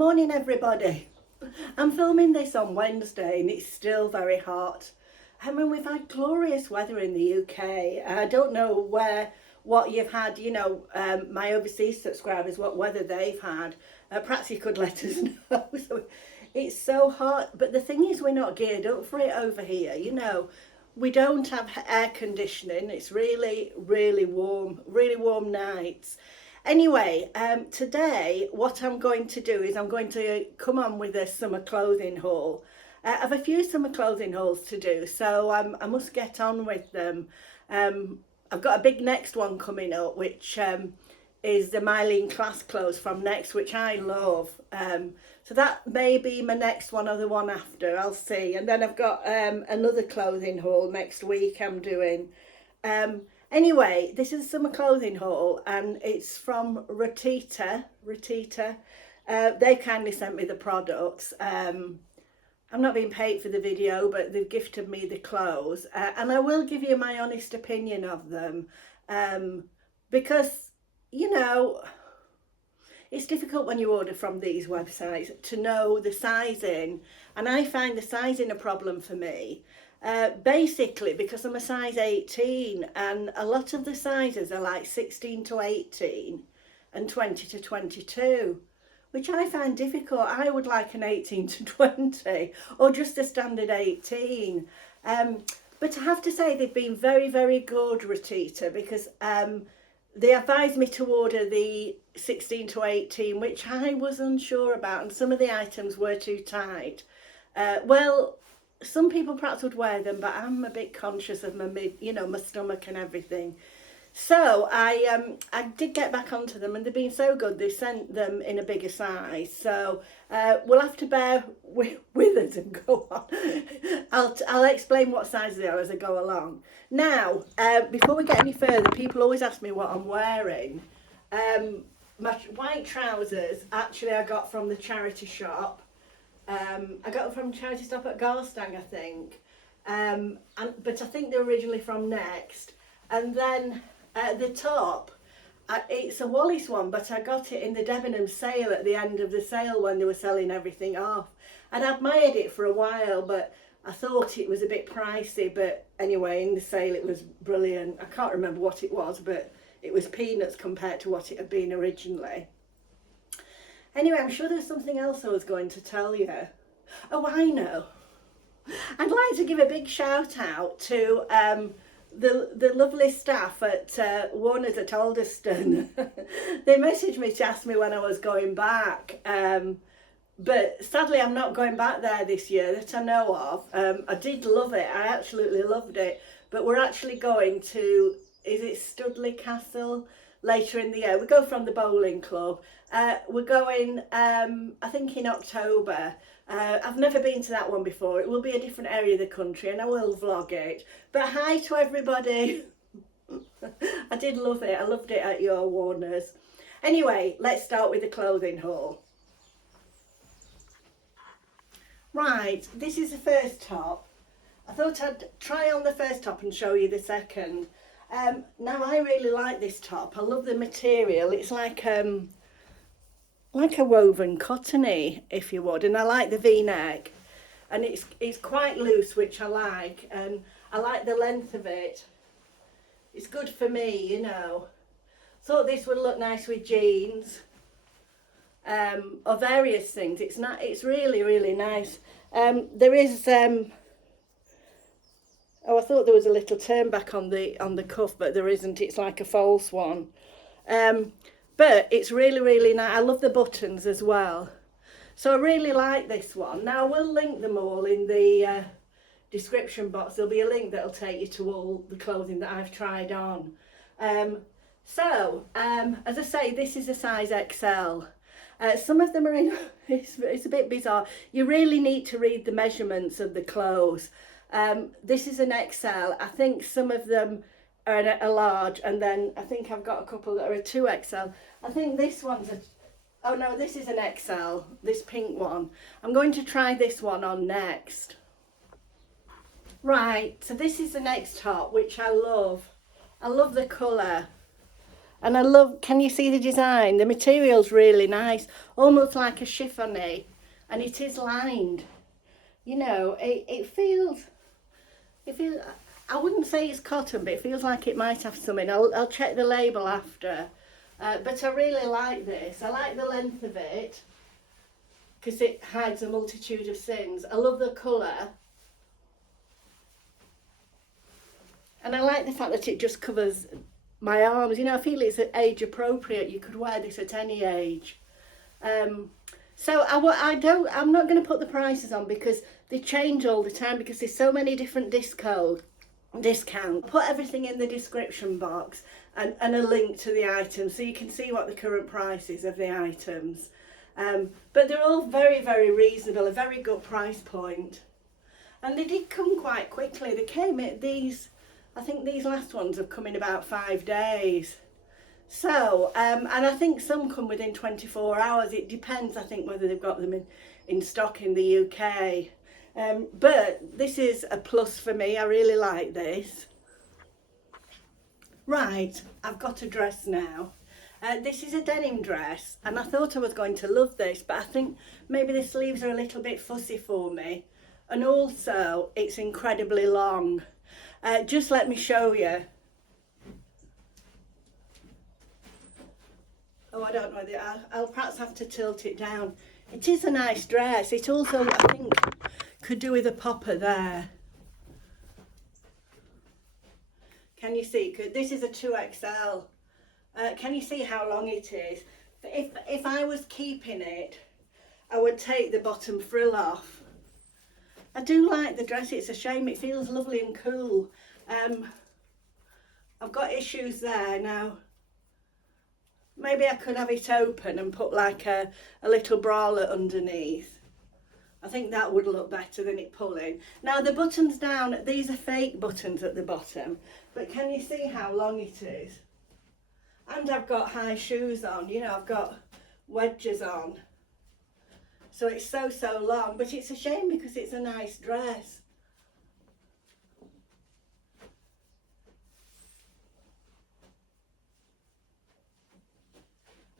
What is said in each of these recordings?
morning everybody. I'm filming this on Wednesday and it's still very hot. I mean, we've had glorious weather in the UK. I don't know what you've had, my overseas subscribers, what weather they've had. Perhaps you could let us know. So it's so hot, but the thing is we're not geared up for it over here, We don't have air conditioning. It's really, really warm nights. Anyway, today what I'm going to do is I'm going to come on with a summer clothing haul. I have a few summer clothing hauls to do, so I must get on with them. I've got a big next one coming up, which is the Mylene class clothes from Next, which I love. So that may be my next one or the one after, I'll see. And then I've got another clothing haul next week I'm doing. Anyway, this is a summer clothing haul and it's from Rotita. They kindly sent me the products. I'm not being paid for the video, but they've gifted me the clothes. And I will give you my honest opinion of them. Because, it's difficult when you order from these websites to know the sizing. And I find the sizing a problem for me. Basically because I'm a size 18 and a lot of the sizes are like 16 to 18 and 20 to 22, which I find difficult. I would like an 18 to 20 or just a standard 18. But I have to say they've been very, very good, Rotita, because they advised me to order the 16 to 18, which I was unsure about, and some of the items were too tight. Well, some people perhaps would wear them, but I'm a bit conscious of my my stomach and everything. So I did get back onto them, and they've been so good. They sent them in a bigger size, so we'll have to bear with us and go on. I'll explain what sizes they are as I go along. Now, before we get any further, people always ask me what I'm wearing. My white trousers, actually, I got from the charity shop. I got them from charity shop at Garstang, I think. But I think they're originally from Next. And then the top, it's a Wallis one, but I got it in the Denim sale at the end of the sale when they were selling everything off. I'd admired it for a while, but I thought it was a bit pricey. But anyway, in the sale it was brilliant. I can't remember what it was, but it was peanuts compared to what it had been originally. Anyway, I'm sure there's something else I was going to tell you. Oh, I know. I'd like to give a big shout out to the lovely staff at Warner's at Alderston. They messaged me to ask me when I was going back. But sadly, I'm not going back there this year that I know of. I did love it. I absolutely loved it. But we're actually going to, is it Studley Castle? Later in the year. We go from the bowling club. We're going, I think in October. I've never been to that one before. It will be a different area of the country and I will vlog it. But hi to everybody. I did love it. I loved it at your Warner's. Anyway, let's start with the clothing haul. Right, this is the first top. I thought I'd try on the first top and show you the second. Now I really like this top. I love the material. It's like a woven cottony, if you would, and I like the V-neck, and it's quite loose, which I like, and I like the length of it. It's good for me, Thought this would look nice with jeans, or various things. It's really, really nice. There is oh, I thought there was a little turn back on the cuff, but there isn't. It's like a false one. But it's really, really nice. I love the buttons as well. So I really like this one. Now, I will link them all in the description box. There'll be a link that'll take you to all the clothing that I've tried on. As I say, this is a size XL. Some of them are in, it's a bit bizarre. You really need to read the measurements of the clothes. This is an XL. I think some of them are a large, and then I think I've got a couple that are a 2XL. I think this one's oh no, this is an XL, this pink one. I'm going to try this one on next. Right, so this is the next top, which I love. I love the colour. And I love, can you see the design? The material's really nice, almost like a chiffony, and it is lined. You know, it feels, I wouldn't say it's cotton, but it feels like it might have something. I'll check the label after. But I really like this. I like the length of it because it hides a multitude of sins. I love the colour. And I like the fact that it just covers my arms. You know, I feel it's age appropriate. You could wear this at any age. So I'm not going to put the prices on because they change all the time because there's so many different discount. Put everything in the description box and a link to the items so you can see what the current price is of the items. But they're all very, very reasonable, a very good price point. And they did come quite quickly. They came at these, I think these last ones have come in about 5 days. So, and I think some come within 24 hours. It depends, I think, whether they've got them in stock in the UK. But this is a plus for me. I really like this. Right, I've got a dress now. This is a denim dress, and I thought I was going to love this, but I think maybe the sleeves are a little bit fussy for me. And also, it's incredibly long. Just let me show you. Oh, I don't know. I'll perhaps have to tilt it down. It is a nice dress. It also, I think, could do with a popper there. Can you see? This is a 2XL. Can you see how long it is? If I was keeping it, I would take the bottom frill off. I do like the dress. It's a shame. It feels lovely and cool. I've got issues there now. Maybe I could have it open and put like a little bralette underneath. I think that would look better than it pulling. Now the buttons down, these are fake buttons at the bottom, but can you see how long it is? And I've got high shoes on, you know, I've got wedges on. So it's so long, but it's a shame because it's a nice dress.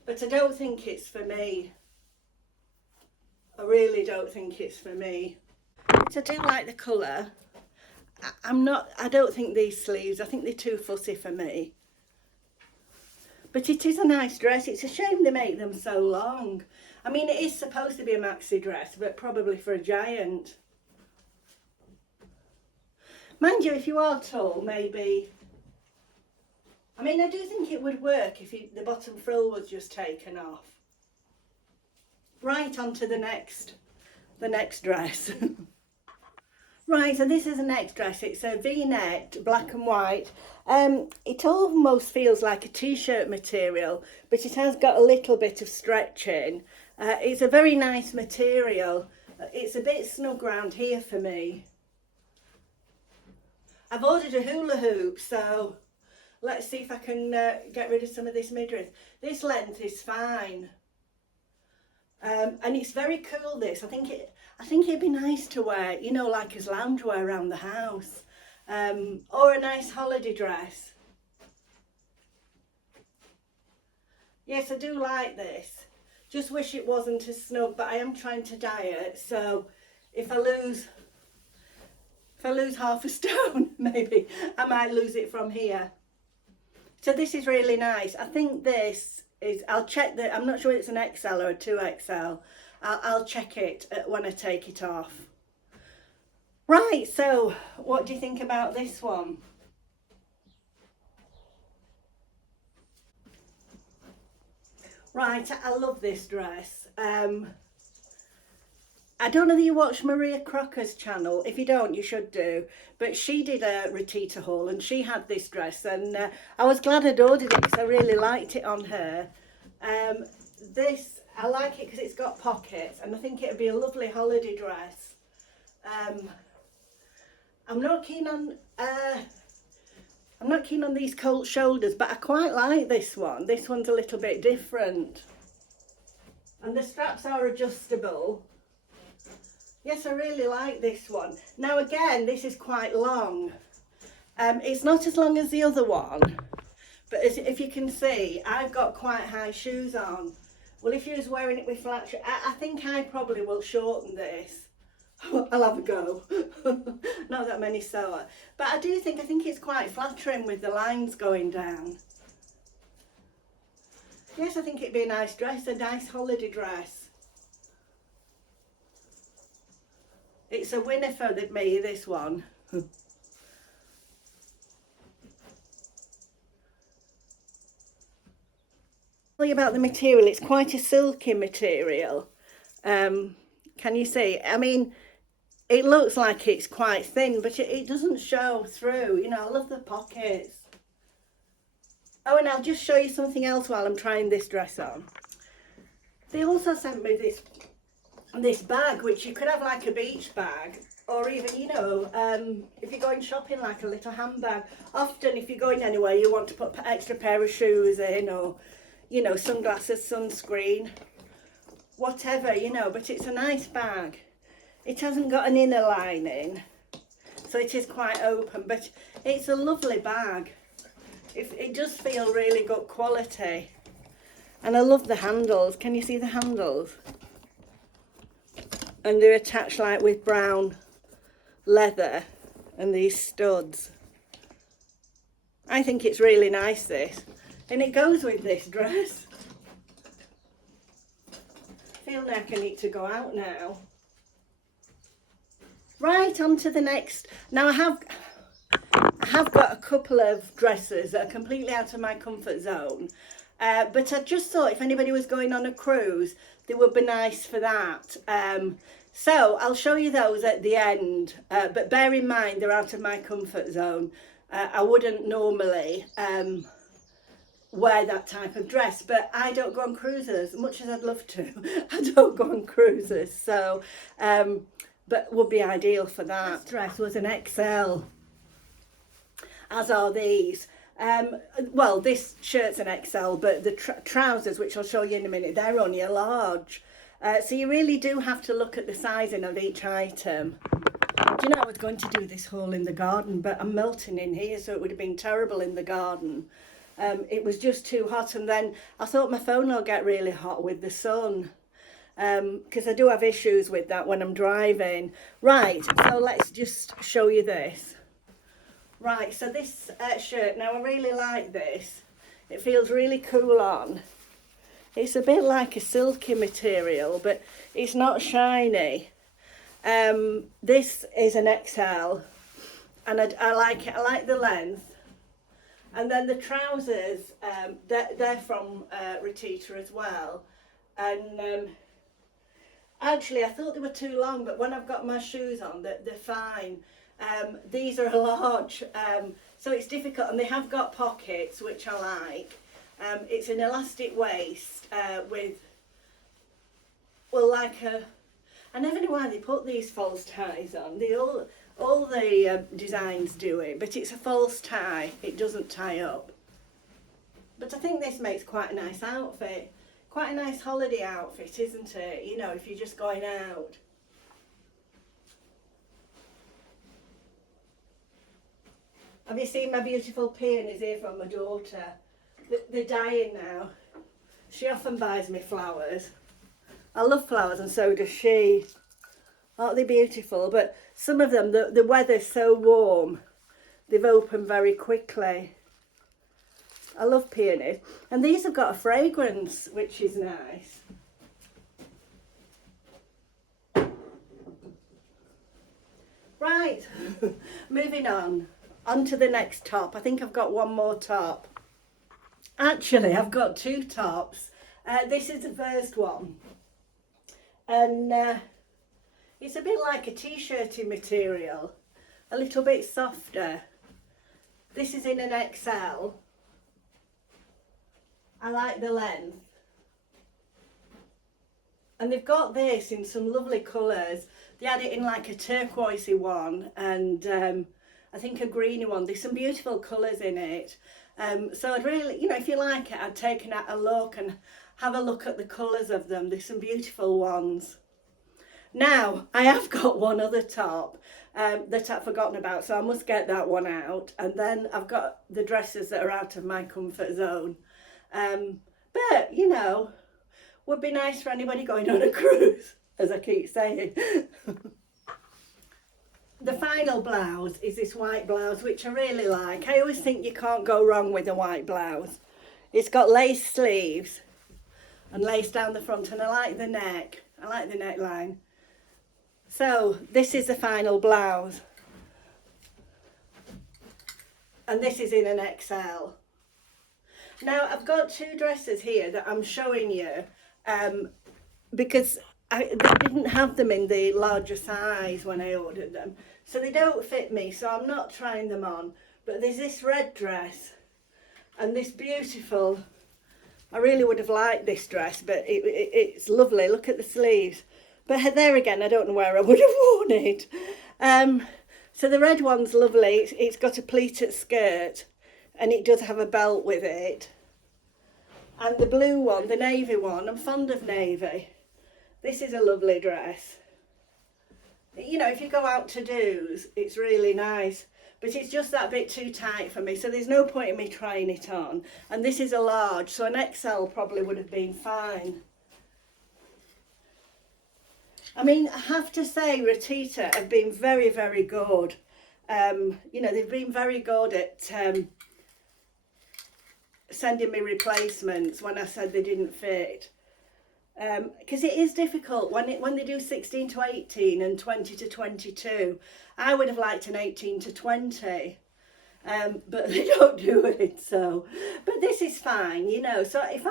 But I don't think it's for me. I really don't think it's for me. So I do like the colour. I don't think these sleeves, I think they're too fussy for me. But it is a nice dress. It's a shame they make them so long. I mean, it is supposed to be a maxi dress, but probably for a giant. Mind you, if you are tall, maybe. I mean, I do think it would work if the bottom frill was just taken off. Right, on to the next dress. Right, so this is the next dress. It's a V-neck, black and white. It almost feels like a t-shirt material, but it has got a little bit of stretching. It's a very nice material. It's a bit snug round here for me. I've ordered a hula hoop, so let's see if I can get rid of some of this midriff. This length is fine. And it's very cool, this. I think it'd be nice to wear, you know, like as loungewear around the house. Or a nice holiday dress. Yes, I do like this. Just wish it wasn't as snug, but I am trying to diet, so if I lose half a stone, maybe I might lose it from here. So this is really nice. I think this is, I'll check that, I'm not sure it's an XL or a 2XL. I'll check it when I take it off. Right, so what do you think about this one? Right, I love this dress. I don't know if you watch Maria Crocker's channel. If you don't, you should do. But she did a Rotita haul and she had this dress, and I was glad I'd ordered it because I really liked it on her. This, I like it because it's got pockets, and I think it'd be a lovely holiday dress. I'm not keen on these colt shoulders, but I quite like this one. This one's a little bit different. And the straps are adjustable. Yes, I really like this one. Now again, this is quite long. It's not as long as the other one, But as, if you can see, I've got quite high shoes on. Well, if you was wearing it with flat shoes, I think I probably will shorten this. I'll have a go. Not that many sore. But I think it's quite flattering with the lines going down. Yes, I think it'd be a nice dress, a nice holiday dress. It's a winner for me, this one. About the material, it's quite a silky material. Can you see? I mean, it looks like it's quite thin, but it doesn't show through. You know, I love the pockets. Oh, and I'll just show you something else while I'm trying this dress on. They also sent me this bag, which you could have like a beach bag, or even, you know, if you're going shopping, like a little handbag. Often if you're going anywhere, you want to put an extra pair of shoes in, or, you know, sunglasses, sunscreen, whatever, you know. But it's a nice bag. It hasn't got an inner lining, so it is quite open, but it's a lovely bag. It does feel really good quality. And I love the handles. Can you see the handles? And they're attached like with brown leather and these studs. I think it's really nice, this. And it goes with this dress. I feel like I need to go out now. Right, on to the next. Now I have got a couple of dresses that are completely out of my comfort zone. But I just thought if anybody was going on a cruise, they would be nice for that. So I'll show you those at the end, but bear in mind they're out of my comfort zone. I wouldn't normally wear that type of dress, but I don't go on cruises, much as I'd love to. I don't go on cruises, so but would be ideal for that. This dress was an XL, as are these. Well, this shirt's an XL, but the trousers, which I'll show you in a minute, they're only a large. So you really do have to look at the sizing of each item. Do you know, I was going to do this haul in the garden, but I'm melting in here, so it would have been terrible in the garden. It was just too hot, and then I thought my phone will get really hot with the sun, because I do have issues with that when I'm driving. Right, so let's just show you this. Right, so this shirt, now I really like this. It feels really cool on. It's a bit like a silky material, but it's not shiny. This is an XL, and I like it. I like the length. And then the trousers, they're from Rotita as well. And actually, I thought they were too long, but when I've got my shoes on, they're fine. These are a large, so it's difficult, and they have got pockets, which I like. It's an elastic waist with, well, like a, I never know why they put these false ties on. They all the designs do it, but it's a false tie. It doesn't tie up. But I think this makes quite a nice outfit. Quite a nice holiday outfit, isn't it? You know, if you're just going out. Have you seen my beautiful peonies here from my daughter? They're dying now. She often buys me flowers. I love flowers, and so does she. Aren't they beautiful? But some of them, the weather's so warm, they've opened very quickly. I love peonies. And these have got a fragrance, which is nice. Right, moving on. On to the next top. I think I've got one more top. Actually, I've got two tops. This is the first one. And it's a bit like a t-shirty material. A little bit softer. This is in an XL. I like the length. And they've got this in some lovely colours. They had it in like a turquoisey one, and I think a greeny one. There's some beautiful colours in it. So I'd really, you know, if you like it, I'd take a look and have a look at the colours of them. There's some beautiful ones. Now, I have got one other top that I've forgotten about, so I must get that one out. And then I've got the dresses that are out of my comfort zone. But, you know, would be nice for anybody going on a cruise, as I keep saying. The final blouse is this white blouse, which I really like. I always think you can't go wrong with a white blouse. It's got lace sleeves and lace down the front, and I like the neck. I like the neckline. So this is the final blouse, and this is in an XL. Now I've got two dresses here that I'm showing you because they didn't have them in the larger size when I ordered them, so they don't fit me, so I'm not trying them on. But there's this red dress and this beautiful, I really would have liked this dress, but it's lovely. Look at the sleeves. But there again, I don't know where I would have worn it. So the red one's lovely. It's got a pleated skirt and it does have a belt with it. And the blue one, the navy one, I'm fond of navy. This is a lovely dress. You know, if you go out to do's, it's really nice. But it's just that bit too tight for me, so there's no point in me trying it on. And this is a large, so an XL probably would have been fine. I mean, I have to say, Rotita have been very, very good. You know, they've been very good at sending me replacements when I said they didn't fit. Because it is difficult when they do 16 to 18 and 20 to 22. I would have liked an 18 to 20, but they don't do it. So, but this is fine, you know. So if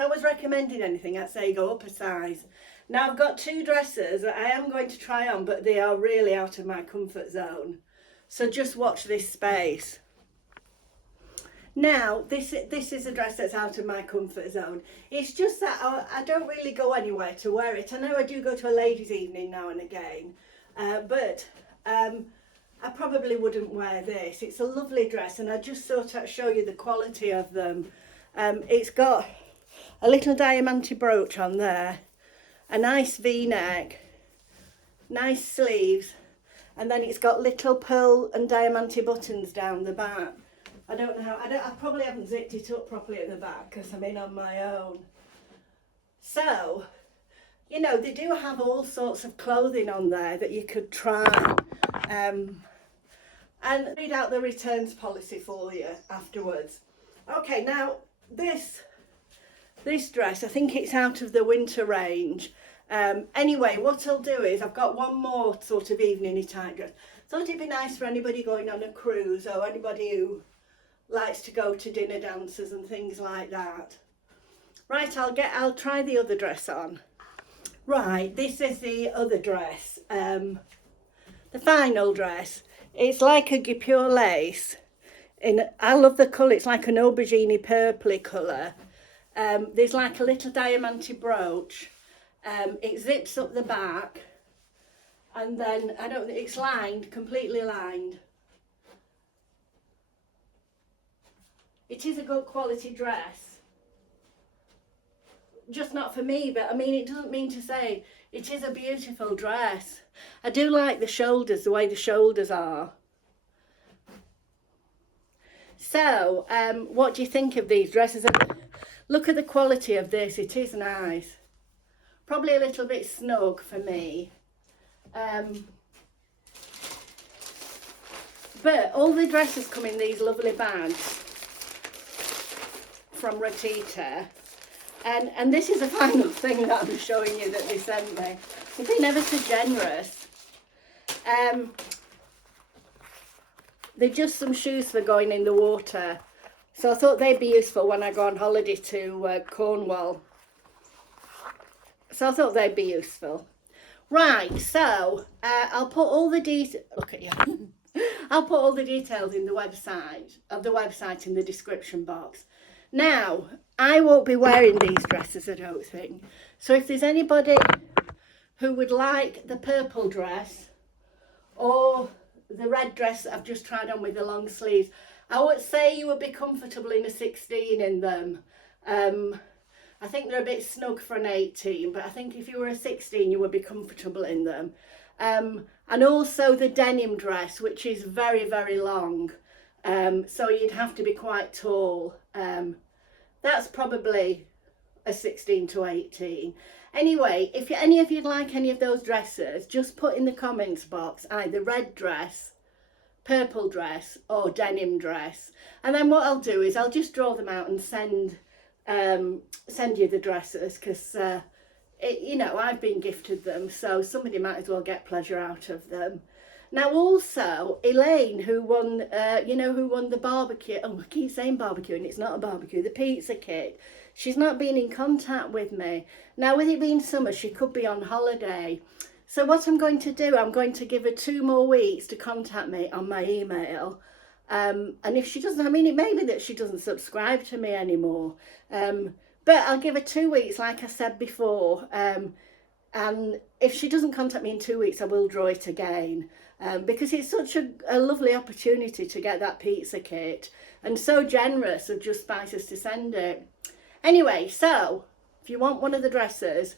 I was recommending anything, I'd say go up a size. Now I've got two dresses that I am going to try on, but they are really out of my comfort zone. So just watch this space. Now, this is a dress that's out of my comfort zone. It's just that I don't really go anywhere to wear it. I know I do go to a ladies' evening now and again, but I probably wouldn't wear this. It's a lovely dress, and I just thought I'd show you the quality of them. It's got a little diamante brooch on there, a nice V-neck, nice sleeves, and then it's got little pearl and diamante buttons down the back. I don't know how, I probably haven't zipped it up properly at the back because I'm in on my own. So, you know, they do have all sorts of clothing on there that you could try. And read out the returns policy for you afterwards. Okay, now this dress, I think it's out of the winter range. Anyway, what I'll do is I've got one more sort of evening-y type dress. Thought it'd be nice for anybody going on a cruise or anybody who likes to go to dinner dances and things like that. Right, I'll try the other dress on. Right, this is the other dress, the final dress. It's like a guipure lace. I love the colour. It's like an aubergine purpley colour. There's like a little diamante brooch. It zips up the back, and then it's lined, completely lined. It is a good quality dress. Just not for me, but I mean, it doesn't mean to say it is a beautiful dress. I do like the shoulders, the way the shoulders are. So, what do you think of these dresses? Look at the quality of this, it is nice. Probably a little bit snug for me. But all the dresses come in these lovely bags from Rotita, and this is the final thing that I'm showing you that they sent me. They've been ever so generous. They're just some shoes for going in the water, so I thought they'd be useful when I go on holiday to Cornwall. So I thought they'd be useful. Right, so I'll put all the details. Look at you. I'll put all the details in the website in the description box. Now, I won't be wearing these dresses, I don't think. So if there's anybody who would like the purple dress or the red dress that I've just tried on with the long sleeves, I would say you would be comfortable in a 16 in them. I think they're a bit snug for an 18, but I think if you were a 16 you would be comfortable in them. And also the denim dress, which is very, very long, so you'd have to be quite tall. That's probably a 16 to 18. Anyway, if any of you'd like any of those dresses, just put in the comments box either red dress, purple dress or denim dress, and then what I'll do is I'll just draw them out and send you the dresses, because you know, I've been gifted them, so somebody might as well get pleasure out of them. Now also, Elaine, who won, you know, who won the barbecue, oh, I keep saying barbecue and it's not a barbecue, the pizza kit, she's not been in contact with me. Now, with it being summer, she could be on holiday. So what I'm going to do, I'm going to give her 2 more weeks to contact me on my email. And if she doesn't, I mean, it may be that she doesn't subscribe to me anymore. But I'll give her 2 weeks, like I said before. And if she doesn't contact me in 2 weeks, I will draw it again. Because it's such a lovely opportunity to get that pizza kit. And so generous of Just Spices to send it. Anyway, so if you want one of the dresses,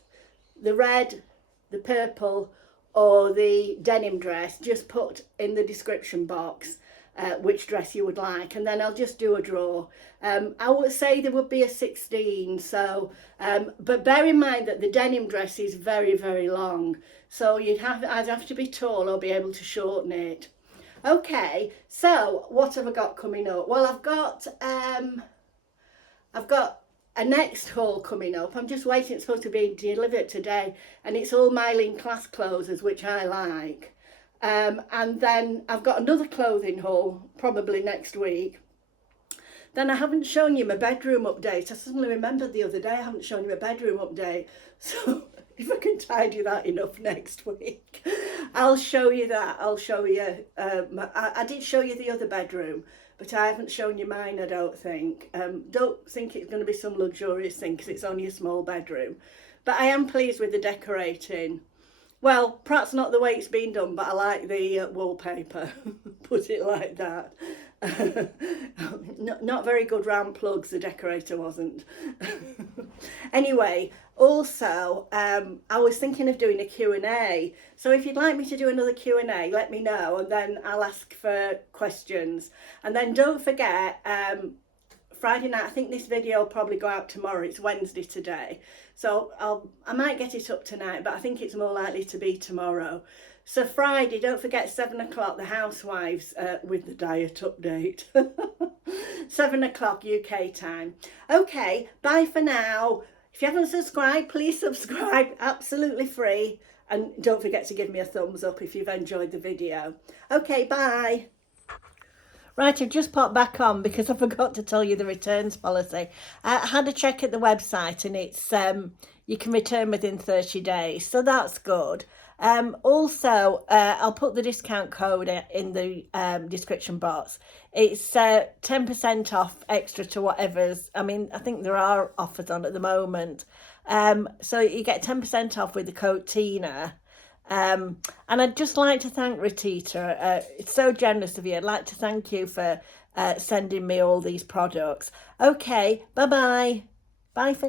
the red, the purple or the denim dress, just put in the description box which dress you would like, and then I'll just do a draw. I would say there would be a 16, so but bear in mind that the denim dress is very, very long, so I'd have to be tall or be able to shorten it. Okay, so what have I got coming up? Well, I've got a next haul coming up. I'm just waiting, it's supposed to be delivered today, and it's all Myline class clothes, which I like. And then I've got another clothing haul probably next week. Then I haven't shown you my bedroom update. I suddenly remembered the other day I haven't shown you my bedroom update. So if I can tidy that enough next week, I'll show you that. I'll show you, I did show you the other bedroom, but I haven't shown you mine, I don't think. Don't think it's going to be some luxurious thing, because it's only a small bedroom. But I am pleased with the decorating. Well, perhaps not the way it's been done, but I like the wallpaper, put it like that. Not very good round plugs, the decorator wasn't. Anyway, also, I was thinking of doing a Q&A. So if you'd like me to do another Q&A, let me know, and then I'll ask for questions. And then don't forget, Friday night, I think this video will probably go out tomorrow. It's Wednesday today, so I might get it up tonight, but I think it's more likely to be tomorrow. So Friday, don't forget 7 o'clock, the Housewives with the diet update. 7 o'clock UK time. Okay, bye for now. If you haven't subscribed, please subscribe, absolutely free. And don't forget to give me a thumbs up if you've enjoyed the video. Okay, bye. Right, I've just popped back on because I forgot to tell you the returns policy. I had a check at the website, and it's you can return within 30 days, so that's good. Also, I'll put the discount code in the description box. It's 10% off extra to whatever's, I mean, I think there are offers on at the moment. So you get 10% off with the code Tina. And I'd just like to thank Rotita. It's so generous of you. I'd like to thank you for sending me all these products. Okay, bye-bye. Bye for